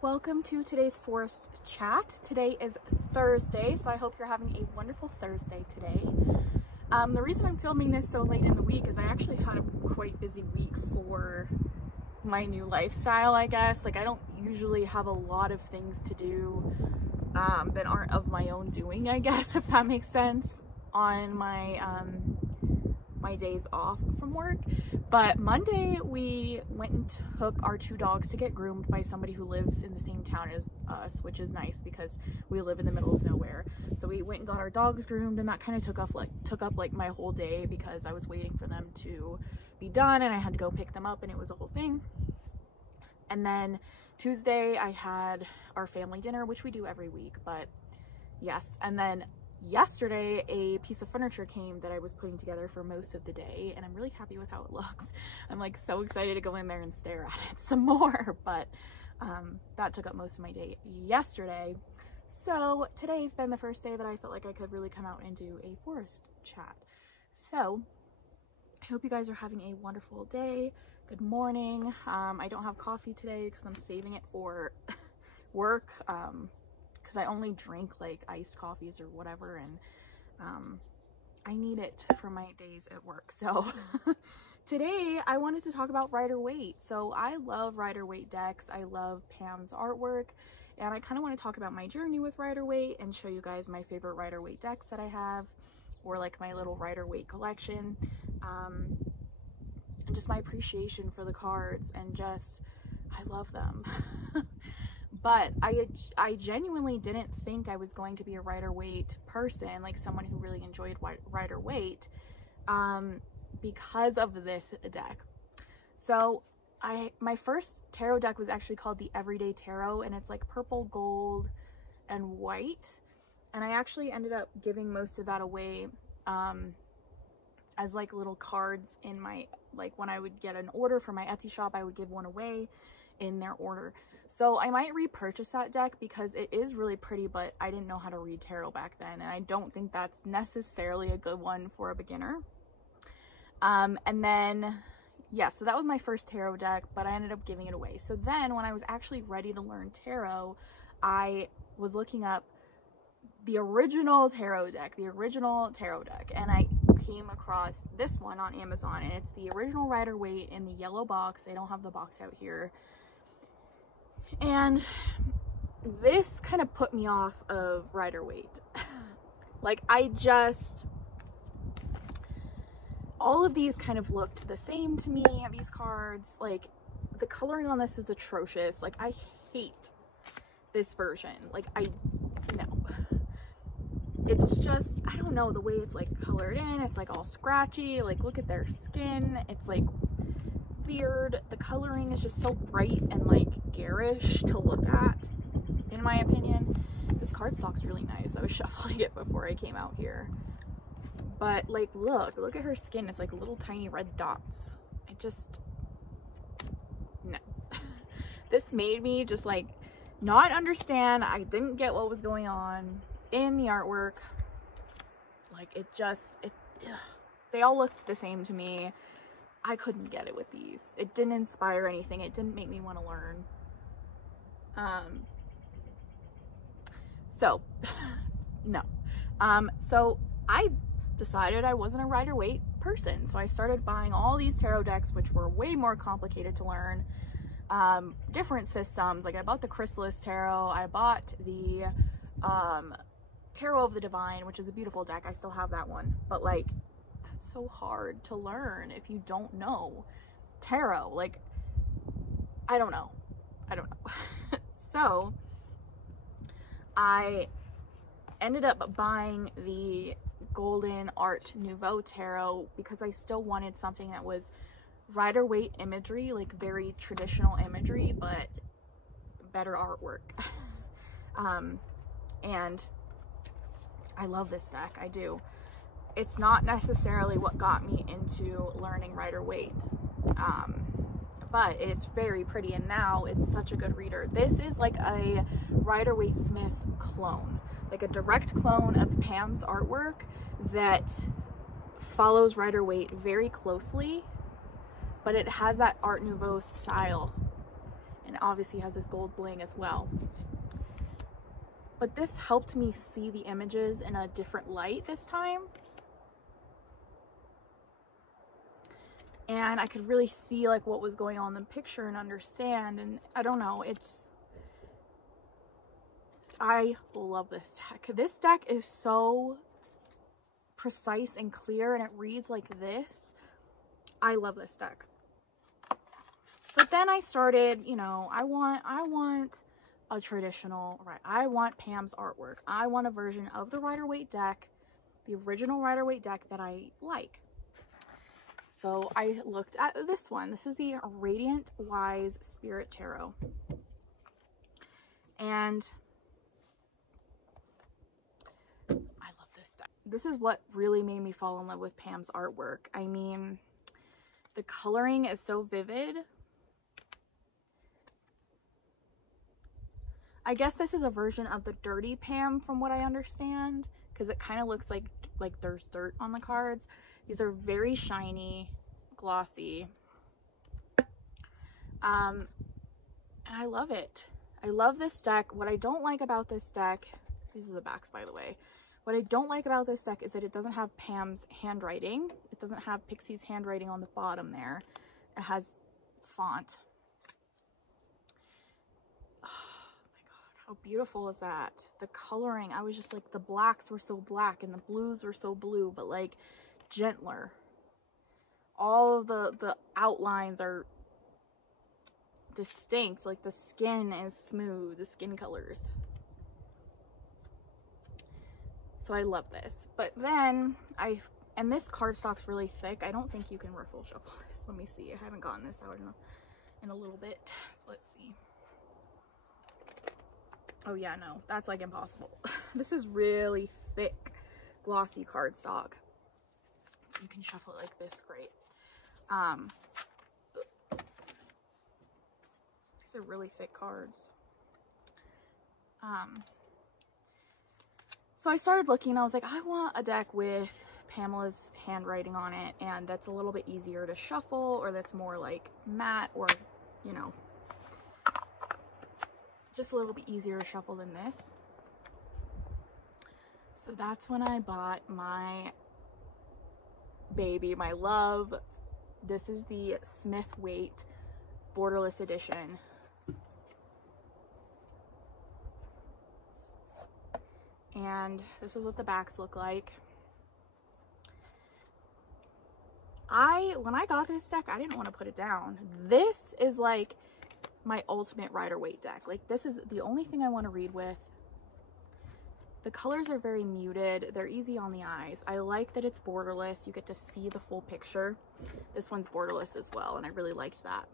welcome to today's forest chat. Today is Thursday, so I hope you're having a wonderful Thursday today. The reason I'm filming this so late in the week is I actually had a quite busy week for my new lifestyle, I guess. Like, I don't usually have a lot of things to do that aren't of my own doing, I guess, if that makes sense, on my my days off from work. But Monday we went and took our two dogs to get groomed by somebody who lives in the same town as us, which is nice because we live in the middle of nowhere. So we went and got our dogs groomed, and that kind of took up like my whole day because I was waiting for them to be done and I had to go pick them up, and it was a whole thing. And then Tuesday I had our family dinner, which we do every week, but yes. And then yesterday a piece of furniture came that I was putting together for most of the day, and I'm really happy with how it looks. I'm like so excited to go in there and stare at it some more, but that took up most of my day yesterday. So today's been the first day that I felt like I could really come out and do a forest chat. So I hope you guys are having a wonderful day. Good morning. I don't have coffee today because I'm saving it for work. Because I only drink like iced coffees or whatever, and I need it for my days at work. So today I wanted to talk about Waite. So I love Waite decks. I love Pam's artwork, and I kind of want to talk about my journey with Waite and show you guys my favorite Waite decks that I have, or like my little Waite collection, and just my appreciation for the cards, and just I love them. But I genuinely didn't think I was going to be a Waite person, like someone who really enjoyed Waite, because of this deck. So my first tarot deck was actually called the Everyday Tarot, and it's like purple, gold, and white. And I actually ended up giving most of that away as like little cards in my, like when I would get an order for my Etsy shop, I would give one away in their order. So I might repurchase that deck because it is really pretty, but I didn't know how to read tarot back then, and I don't think that's necessarily a good one for a beginner. And then, yeah, so that was my first tarot deck, but I ended up giving it away. So then when I was actually ready to learn tarot, I was looking up the original tarot deck, and I came across this one on Amazon, and it's the original Waite in the yellow box. I don't have the box out here. And this kind of put me off of Waite. Like, all of these kind of looked the same to me, these cards. Like, the coloring on this is atrocious. Like, I hate this version. Like, no. It's just, I don't know, the way it's like colored in, it's like all scratchy. Like, look at their skin. It's like weird. The coloring is just so bright and like garish to look at, in my opinion. This cardstock's really nice. I was shuffling it before I came out here, but like look at her skin. It's like little tiny red dots. No. This made me just like not understand. I didn't get what was going on in the artwork. Like, they all looked the same to me. I couldn't get it with these. It didn't inspire anything. It didn't make me want to learn. So no. So I decided I wasn't a Waite person. So I started buying all these tarot decks, which were way more complicated to learn. Different systems. Like, I bought the Chrysalis Tarot. I bought the Tarot of the Divine, which is a beautiful deck. I still have that one. But like, so hard to learn if you don't know tarot. Like, I don't know. So I ended up buying the Golden Art Nouveau Tarot because I still wanted something that was Waite imagery, like very traditional imagery, but better artwork. And I love this deck. I do. It's not necessarily what got me into learning Waite, but it's very pretty, and now it's such a good reader. This is like a Waite Smith clone, like a direct clone of Pam's artwork that follows Waite very closely, but it has that Art Nouveau style, and it obviously has this gold bling as well. But this helped me see the images in a different light this time. And I could really see like what was going on in the picture and understand, and I don't know, I love this deck. This deck is so precise and clear, and it reads like this. I love this deck. But then I started, you know, I want a traditional, right? I want Pam's artwork. I want a version of the Rider-Waite deck, the original Rider-Waite deck that I like. So I looked at this one. This is the Radiant Wise Spirit Tarot. And I love this deck. This is what really made me fall in love with Pam's artwork. I mean, the coloring is so vivid. I guess this is a version of the Dirty Pam from what I understand, because it kind of looks like there's dirt on the cards. These are very shiny, glossy. And I love it. I love this deck. What I don't like about this deck, these are the backs by the way. What I don't like about this deck is that it doesn't have Pam's handwriting. It doesn't have Pixie's handwriting on the bottom there. It has font. How beautiful is that? The coloring, I was just like, the blacks were so black and the blues were so blue, but like gentler. All of the outlines are distinct, like the skin is smooth, the skin colors. So I love this. But then and this cardstock's really thick. I don't think you can riffle shuffle this. Let me see. I haven't gotten this out in a little bit. So let's see. Oh yeah, no, that's like impossible. This is really thick, glossy cardstock. You can shuffle it like this, great. These are really thick cards. So I started looking, I was like, I want a deck with Pamela's handwriting on it, and that's a little bit easier to shuffle, or that's more like matte, or, you know, just a little bit easier to shuffle than this. So that's when I bought my baby, my love. This is the Waite Borderless Edition. And this is what the backs look like. When I got this deck, I didn't want to put it down. This is like my ultimate Rider-Waite deck. Like, this is the only thing I want to read with. The colors are very muted. They're easy on the eyes. I like that it's borderless. You get to see the full picture. This one's borderless as well, and I really liked that.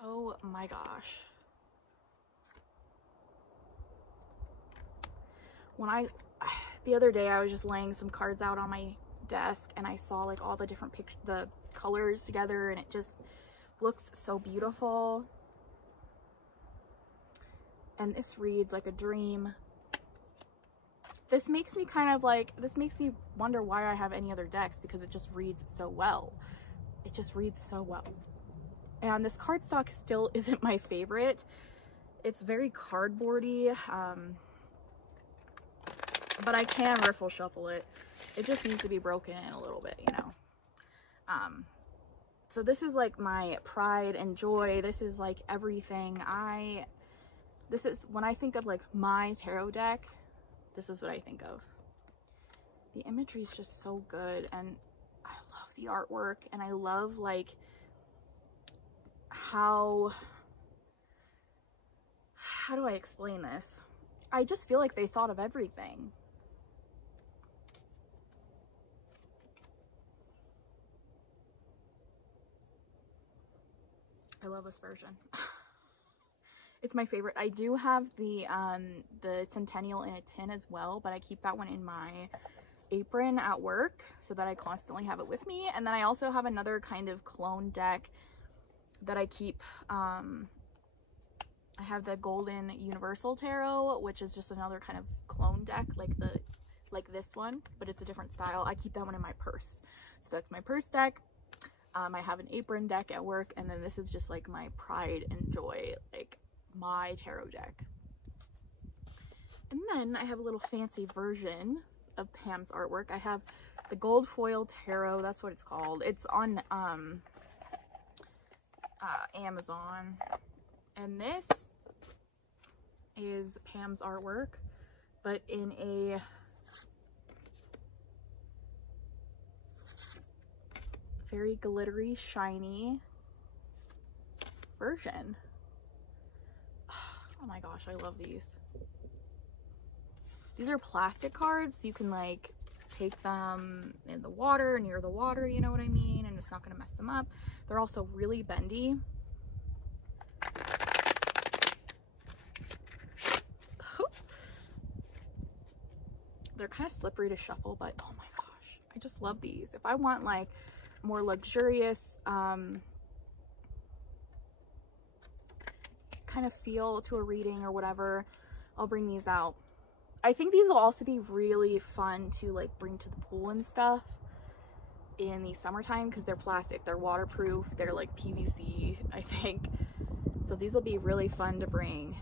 Oh my gosh. The other day I was just laying some cards out on my desk, and I saw like all the different the colors together, and it just looks so beautiful. And this reads like a dream. This makes me wonder why I have any other decks, because it just reads so well. It just reads so well. And this cardstock still isn't my favorite. It's very cardboardy, but I can riffle shuffle it. It just needs to be broken in a little bit, you know. So this is like my pride and joy. This is like everything. This is, when I think of like my tarot deck, this is what I think of. The imagery is just so good, and I love the artwork, and I love like how do I explain this? I just feel like they thought of everything. I love this version. It's my favorite. I do have the Centennial in a tin as well, but I keep that one in my apron at work so that I constantly have it with me. And then I also have another kind of clone deck that I keep. I have the Golden Universal Tarot, which is just another kind of clone deck like this one, but it's a different style. I keep that one in my purse. So that's my purse deck. I have an apron deck at work, and then this is just like my pride and joy, like my tarot deck. And then I have a little fancy version of Pam's artwork. I have the gold foil tarot, that's what it's called. It's on Amazon. And this is Pam's artwork, but in a very glittery, shiny version. Oh my gosh, I love these. These are plastic cards, so you can like take them in the water, near the water, you know what I mean? And it's not gonna mess them up. They're also really bendy. They're kind of slippery to shuffle, but oh my gosh, I just love these. If I want like more luxurious kind of feel to a reading or whatever, I'll bring these out. I think these will also be really fun to like bring to the pool and stuff in the summertime because they're plastic, they're waterproof, they're like PVC, I think. So these will be really fun to bring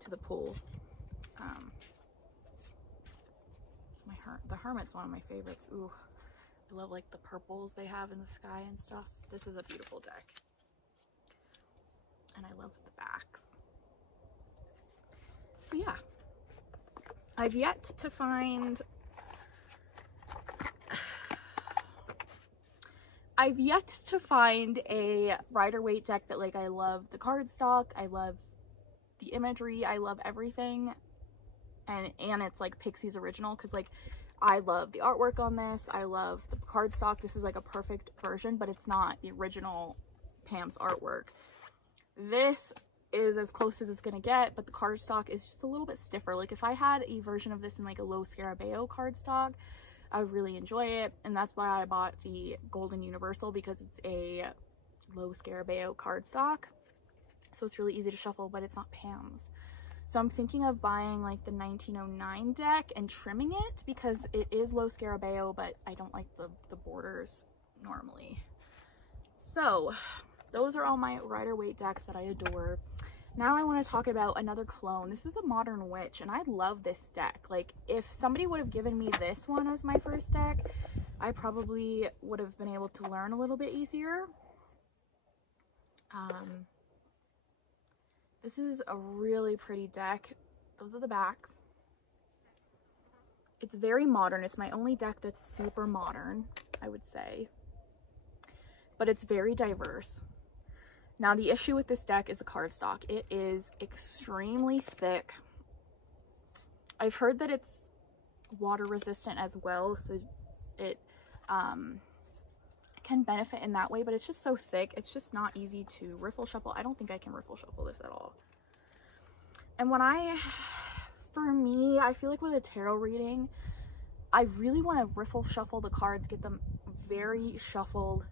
to the pool. The Hermit's one of my favorites. Ooh, I love like the purples they have in the sky and stuff. This is a beautiful deck. And I love the backs. So yeah, I've yet to find a Rider-Waite deck that like I love the cardstock, I love the imagery, I love everything, and it's like Pixie's original, because like I love the artwork on this, I love the cardstock. This is like a perfect version, but it's not the original Pam's artwork. This is as close as it's gonna get, but the cardstock is just a little bit stiffer. Like if I had a version of this in like a low Scarabeo cardstock, I would really enjoy it, and that's why I bought the Golden Universal, because it's a low Scarabeo cardstock, so it's really easy to shuffle, but it's not Pam's. So I'm thinking of buying like the 1909 deck and trimming it, because it is low Scarabeo, but I don't like the borders normally. So those are all my Rider-Waite decks that I adore. Now I want to talk about another clone. This is the Modern Witch, and I love this deck. Like, if somebody would have given me this one as my first deck, I probably would have been able to learn a little bit easier. This is a really pretty deck. Those are the backs. It's very modern. It's my only deck that's super modern, I would say. But it's very diverse. Now, the issue with this deck is the cardstock. It is extremely thick. I've heard that it's water resistant as well, so it can benefit in that way, but it's just so thick. It's just not easy to riffle shuffle. I don't think I can riffle shuffle this at all. And for me, I feel like with a tarot reading, I really want to riffle shuffle the cards, get them very shuffled,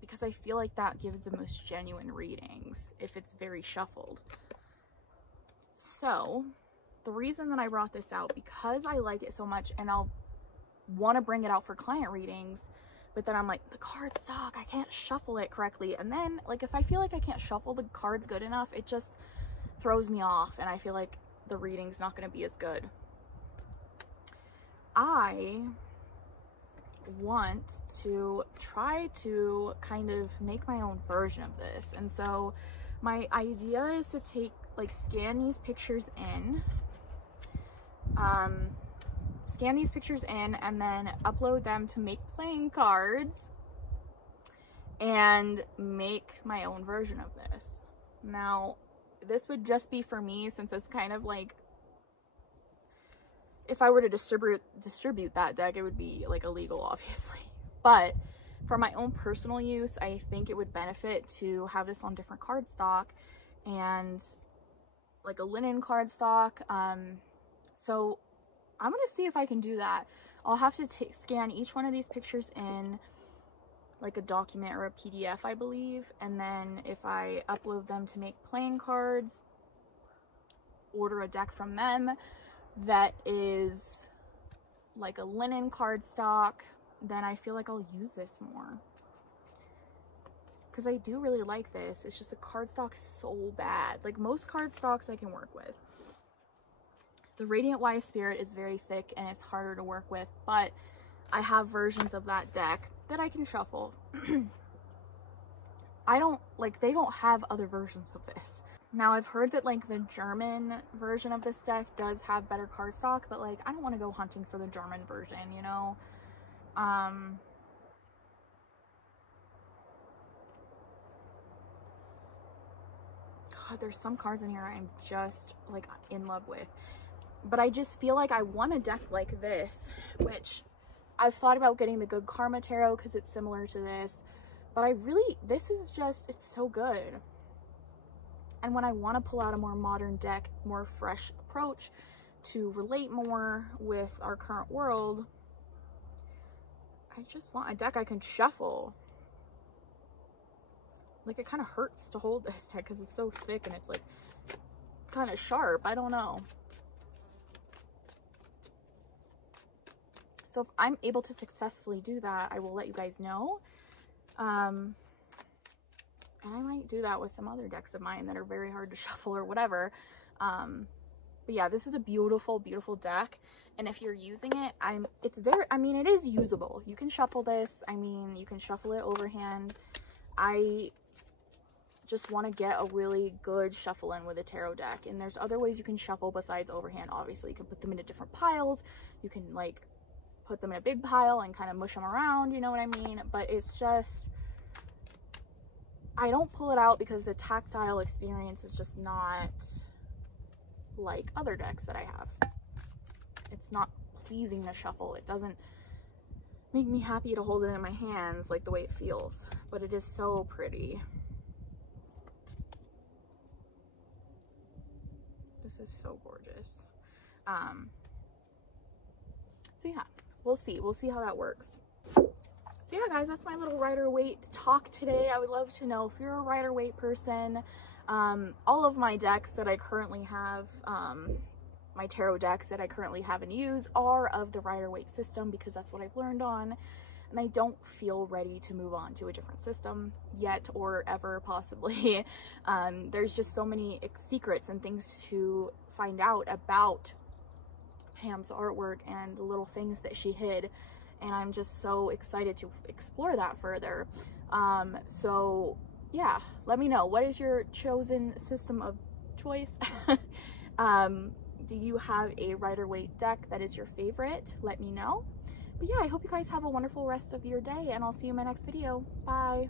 because I feel like that gives the most genuine readings if it's very shuffled. So the reason that I brought this out, because I like it so much and I'll want to bring it out for client readings, but then I'm like, the cards suck, I can't shuffle it correctly. And then like if I feel like I can't shuffle the cards good enough, it just throws me off and I feel like the reading's not going to be as good. I want to try to kind of make my own version of this, and so my idea is to scan these pictures in, and then upload them to make playing cards and make my own version of this. Now, this would just be for me, since it's kind of like, if I were to distribute that deck, it would be like illegal, obviously. But for my own personal use, I think it would benefit to have this on different cardstock, and like a linen cardstock. So I'm gonna see if I can do that. I'll have to scan each one of these pictures in like a document or a PDF, I believe, and then if I upload them to make playing cards, order a deck from them that is like a linen cardstock then I feel like I'll use this more. Because I do really like this. It's just the cardstock is so bad. Like most cardstocks I can work with. The Radiant Waite Spirit is very thick and it's harder to work with, but I have versions of that deck that I can shuffle. They don't have other versions of this. Now I've heard that like the German version of this deck does have better cardstock, but like I don't want to go hunting for the German version, you know? God, there's some cards in here I'm just like in love with. But I just feel like I want a deck like this, which I've thought about getting the Good Karma Tarot because it's similar to this. But this is just, it's so good. And when I want to pull out a more modern deck, more fresh approach to relate more with our current world, I just want a deck I can shuffle. Like, it kind of hurts to hold this deck because it's so thick and it's like kind of sharp. I don't know. So if I'm able to successfully do that, I will let you guys know. And I might do that with some other decks of mine that are very hard to shuffle or whatever. But yeah, this is a beautiful, beautiful deck. And if you're using it, it is usable. You can shuffle this. I mean, you can shuffle it overhand. I just want to get a really good shuffle in with a tarot deck. And there's other ways you can shuffle besides overhand. Obviously, you can put them into different piles. You can like put them in a big pile and kind of mush them around, you know what I mean? But it's just, I don't pull it out because the tactile experience is just not like other decks that I have. It's not pleasing to shuffle. It doesn't make me happy to hold it in my hands like the way it feels, but it is so pretty. This is so gorgeous. So yeah, we'll see how that works. So yeah, guys, that's my little Rider-Waite talk today. I would love to know if you're a Rider-Waite person. All of my decks that I currently have, my tarot decks that I currently have and use are of the Rider-Waite system because that's what I've learned on. And I don't feel ready to move on to a different system yet or ever possibly. There's just so many secrets and things to find out about Pam's artwork and the little things that she hid. And I'm just so excited to explore that further. So yeah, let me know. What is your chosen system of choice? Do you have a Rider-Waite deck that is your favorite? Let me know. But yeah, I hope you guys have a wonderful rest of your day and I'll see you in my next video. Bye.